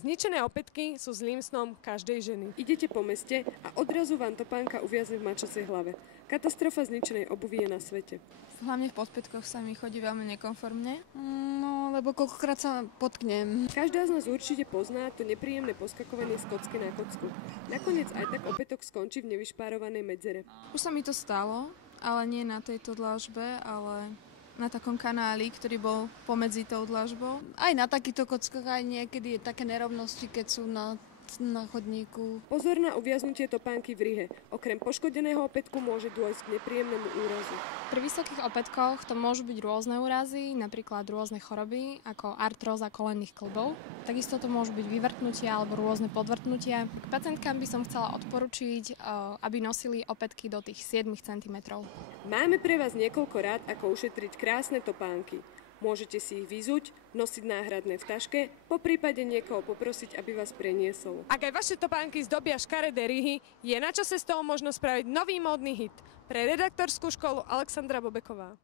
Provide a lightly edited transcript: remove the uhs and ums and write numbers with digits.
Zničené opätky sú zlým snom každej ženy. Idete po meste a odrazu vám topánka uviazne v mačacej hlave. Katastrofa zničenej obuvy je na svete. Hlavne v podpätkoch sa mi chodí veľmi nekomfortne. No, lebo koľkokrát sa potknem. Každá z nás určite pozná to nepríjemné poskakovanie z kocky na kocku. Nakoniec aj tak opätok skončí v nevyšpárovanej medzere. Už sa mi to stalo, ale nie na tejto dlažbe, ale na takom kanáli, ktorý bol pomedzi tou dlažbou. Aj na takýchto kockách aj niekedy je také nerovnosti, keď sú na chodníku. Pozor na uviaznutie topánky v rihe. Okrem poškodeného opätku môže dôjsť k nepríjemnému úrazu. Pri vysokých opätkoch to môžu byť rôzne úrazy, napríklad rôzne choroby, ako artróza kolenných kĺbov. Takisto to môžu byť vyvrtnutia alebo rôzne podvrtnutia. K pacientkám by som chcela odporučiť, aby nosili opätky do tých 7 cm. Máme pre vás niekoľko rád, ako ušetriť krásne topánky. Môžete si ich vyzuť, nosiť náhradné v taške, poprípade niekoho poprosiť, aby vás preniesol. Ak aj vaše topánky zdobia škaredé rihy, je na čase z toho možno spraviť nový módny hit. Pre redaktorskú školu Alexandra Bobeková.